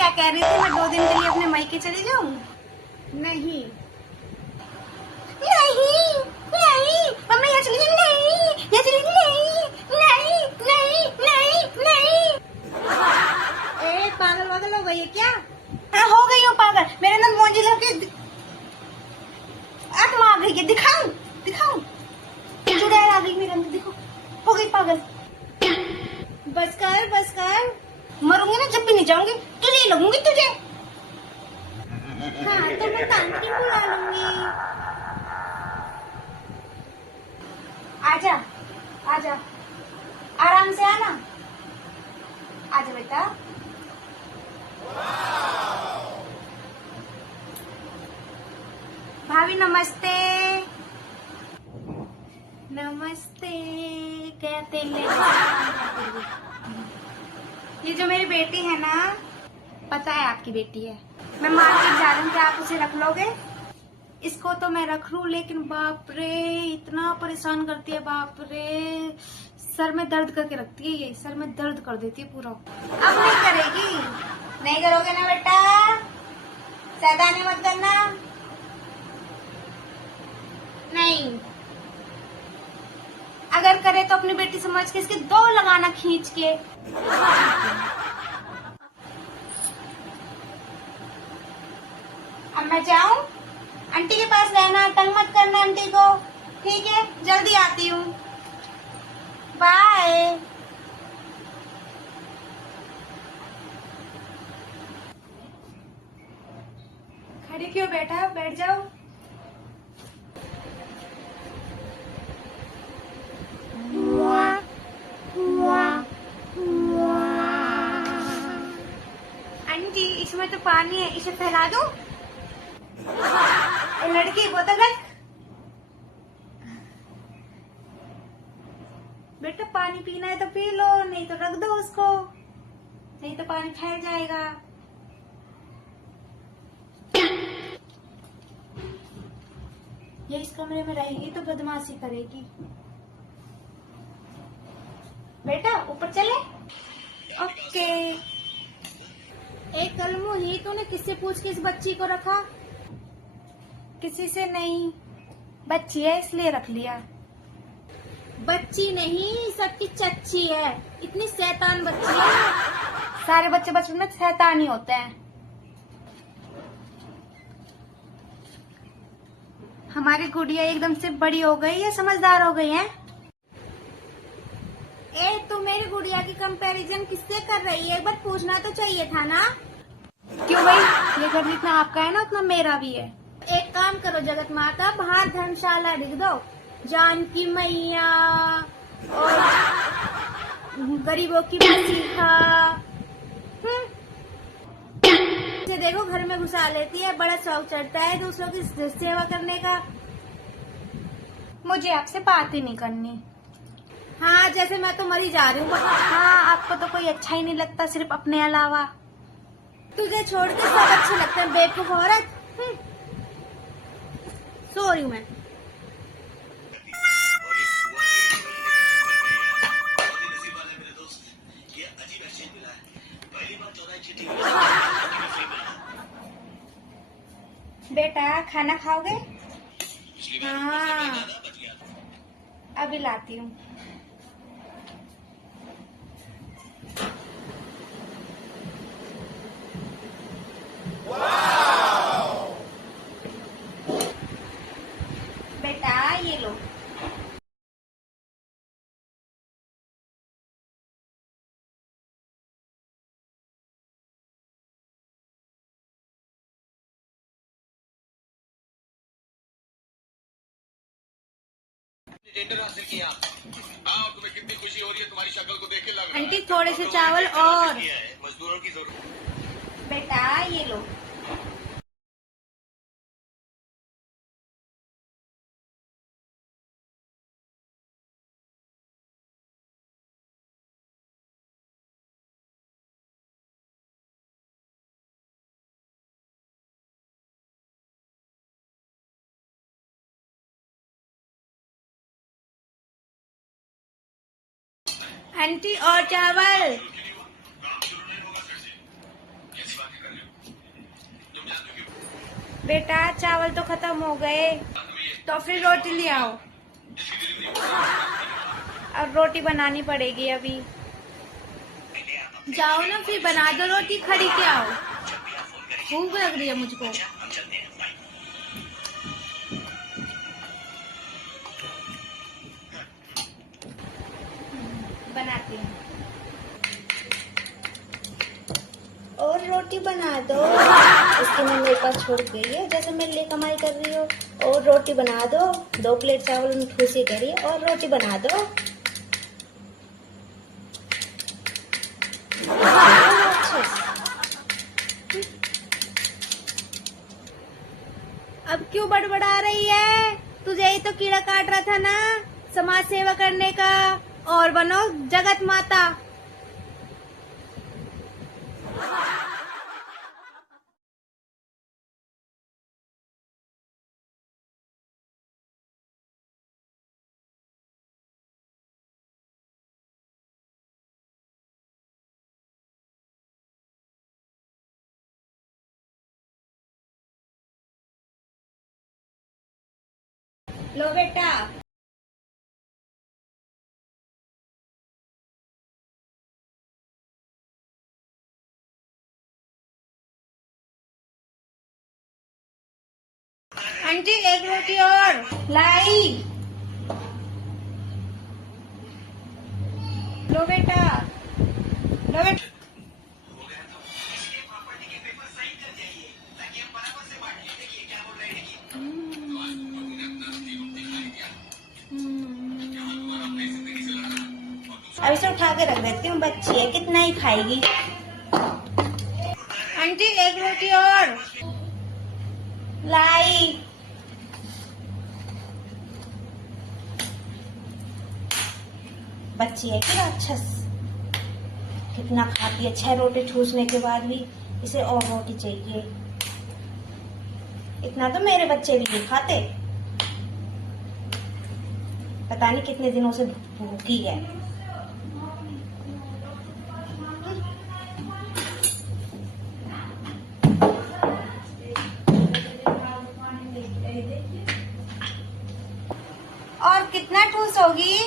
क्या कह रही थी, मैं 2 दिन के लिए अपने मायके चली जाऊं? नहीं नहीं नहीं मम्मी, यहाँ चली जाऊं, नहीं यहाँ चली जाऊं, नहीं नहीं नहीं नहीं नहीं। ए पागल वागल हो गई है क्या? हाँ हो गई हूँ पागल, मेरे अंदर मोजी लगे आत्मा आ गई है। दिखाऊं दिखाऊं, चुड़ैल आ गई मेरे अंदर, देखो हो गई पागल। बस कर, मरूंगी ना जब भी नहीं जाऊंगी, तुझे लगूंगी तुझे। हाँ तो मैं तांती बुला लूंगी। आजा आजा, आराम से आना, आजा बेटा। भाभी नमस्ते। नमस्ते कहते ले। ये जो मेरी बेटी है ना, पता है आपकी बेटी है, मैं मार्केट जा रही हूँ, क्या आप उसे रख लोगे? इसको तो मैं रख लूं, लेकिन बाप रे इतना परेशान करती है, बाप रे सर में दर्द करके रखती है, ये सर में दर्द कर देती है पूरा। अब नहीं करेगी? नहीं करोगे ना बेटा, शैतानी मत करना। नहीं, अगर करे तो अपनी बेटी समझ के इसके 2 लगाना खींच के। अब मैं जाऊं? आंटी के पास रहना, तंग मत करना आंटी को, ठीक है? जल्दी आती हूँ, बाय। खड़ी क्यों बैठा, बैठ जाओ। आंटी इसमें तो पानी है, इसे फैला दूं? लड़की बोतल रख। बेटा पानी पीना है तो पी लो, नहीं तो रख दो उसको, नहीं तो पानी फैल जाएगा। ये इस कमरे में रहेगी तो बदमाशी करेगी। बेटा ऊपर चले। ओके। एक कलमू ही तूने किससे पूछ के इस बच्ची को रखा? किसी से नहीं, बच्ची है इसलिए रख लिया। बच्ची नहीं, सबकी चच्ची है, इतनी शैतान बच्ची है। सारे बच्चे बचपन में शैतान ही होते हैं। हमारी गुड़िया एकदम से बड़ी हो गई है, समझदार हो गई है। ए तू मेरी गुड़िया की कंपैरिजन किससे कर रही है? एक बार पूछना तो चाहिए था ना। क्यों भाई, ये घर जितना आपका है ना उतना मेरा भी है। एक काम करो जगत माता, बाहर धर्मशाला लिख दो, जानकी मैया और गरीबों की मसीहा। से देखो घर में घुसा लेती है, बड़ा शौक चढ़ता है दूसरों की सेवा करने का। मुझे आपसे बात ही नहीं करनी। हाँ जैसे मैं तो मरी जा रही हूँ। हाँ आपको तो कोई अच्छा ही नहीं लगता, सिर्फ अपने अलावा। तुझे छोड़ के सब अच्छे लगते हैं, बेवकूफ औरत। सो रही हूँ मैं। बेटा खाना खाओगे? हाँ अभी लाती हूँ। बेटा ये लो। टेंडर हासिल किया। हाँ तुम्हें कितनी खुशी हो रही है, तुम्हारी शक्ल को देख के लग रहा है। आंटी थोड़े से चावल और। मजदूरों की जरूरत। बेटा ये लो। आंटी और चावल। बेटा चावल तो खत्म हो गए, तो फिर रोटी ले आओ। अब रोटी बनानी पड़ेगी अभी। जाओ ना फिर बना दो रोटी, खड़ी क्या हो, भूख लग रही है मुझको। बनाती हूँ। और रोटी बना दो, इसकी मैं मेरे पास छोड़ गई है, जैसे मेरे लिए कमाई कर रही हो। और रोटी बना दो, 2 प्लेट चावल में खुशी करिए और रोटी बना दो। अब क्यों बड़बड़ा रही है? तुझे ही तो कीड़ा काट रहा था ना समाज सेवा करने का, और बनो जगत माता। लो बेटा। आंटी एक रोटी और लाई। लो बेटा, लो बेटा। अब इसे उठा के रख देती हूँ, बच्ची है कितना ही खाएगी। आंटी एक रोटी और लाई। बच्ची है कि राक्षस, कितना खाती है, 6 रोटी ठूसने के बाद भी इसे और रोटी चाहिए। इतना तो मेरे बच्चे भी नहीं खाते, पता नहीं कितने दिनों से भूखी है। और कितना ठूस होगी?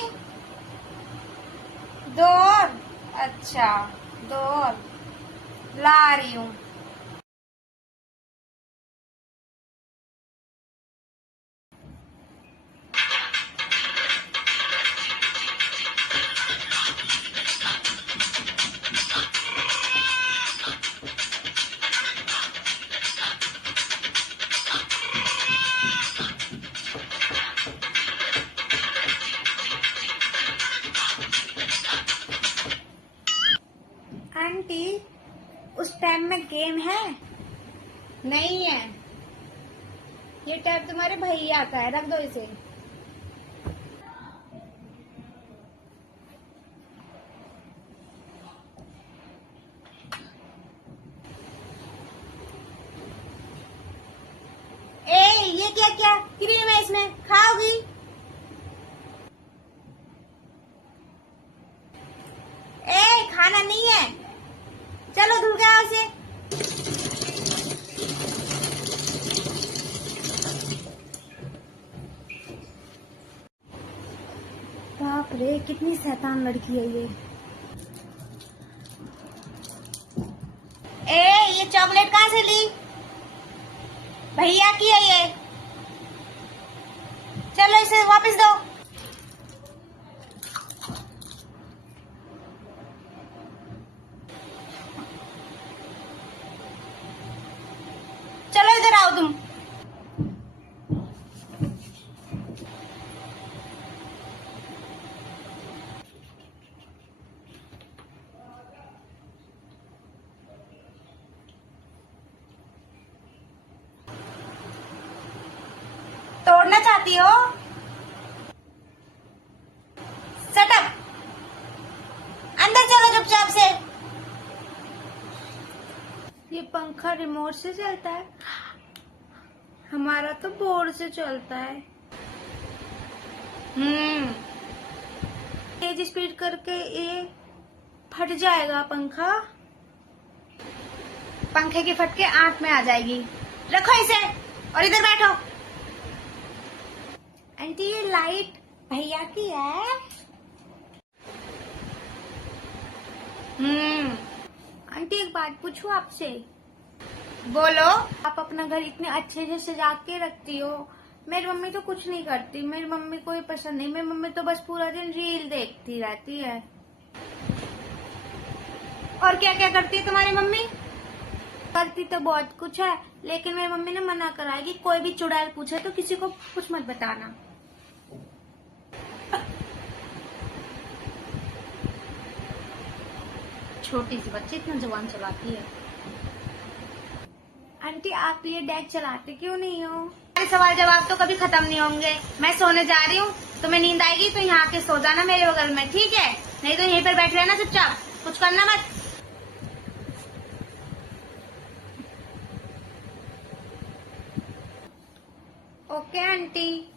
2 और? अच्छा 2 और ला रही हूँ। आंटी उस टैब में गेम है? नहीं है, ये टैब तुम्हारे भैया का है, रख दो इसे। ए ये क्या क्या क्रीम है इसमें, खाओगी? ए खाना नहीं है, चलो धुल के आओ इसे। बाप रे कितनी शैतान लड़की है ये। ये चॉकलेट कहाँ से ली? भैया की है ये, चलो इसे वापस दो। चलो इधर आओ तुम। तोड़ना चाहती हो? सटअप, अंदर चलो चुपचाप से। ये पंखा रिमोट से चलता है, हमारा तो बोर्ड से चलता है। तेज स्पीड करके ये फट जाएगा पंखा, पंखे की फटके आंख में आ जाएगी। रखो इसे। और इधर बैठो। आंटी ये लाइट भैया की है। आंटी एक बात पूछूं आपसे? बोलो। आप अपना घर इतने अच्छे से सजा के रखती हो, मेरी मम्मी तो कुछ नहीं करती। मेरी मम्मी को ये पसंद नहीं। मेरी मम्मी तो बस पूरा दिन रील देखती रहती है। और क्या क्या करती है तुम्हारी मम्मी? करती तो बहुत कुछ है, लेकिन मेरी मम्मी ने मना करा है कि कोई भी चुड़ैल पूछे तो किसी को कुछ मत बताना। छोटी सी बच्ची इतना जुबान चलाती है। आंटी आप ये डेक चलाते क्यों नहीं हो? सारे सवाल जवाब तो कभी खत्म नहीं होंगे। मैं सोने जा रही हूँ, तुम्हें नींद आएगी तो यहाँ आके सो जाना मेरे बगल में, ठीक है? नहीं तो यहीं पर बैठ रहना चुपचाप, कुछ करना मत। Okay aunty.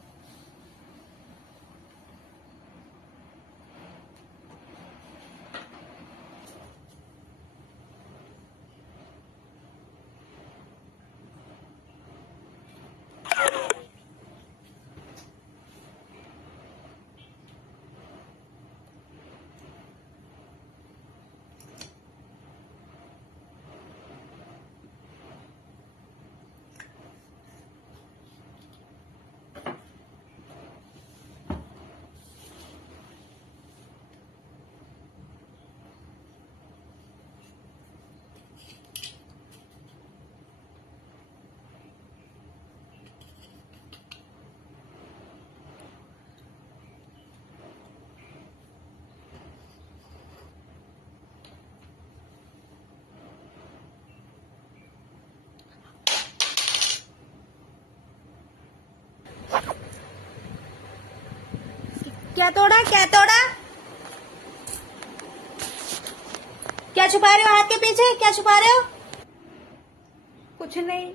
क्या तोड़ा? क्या तोड़ा? क्या छुपा रहे हो हाथ के पीछे? क्या छुपा रहे हो? कुछ नहीं।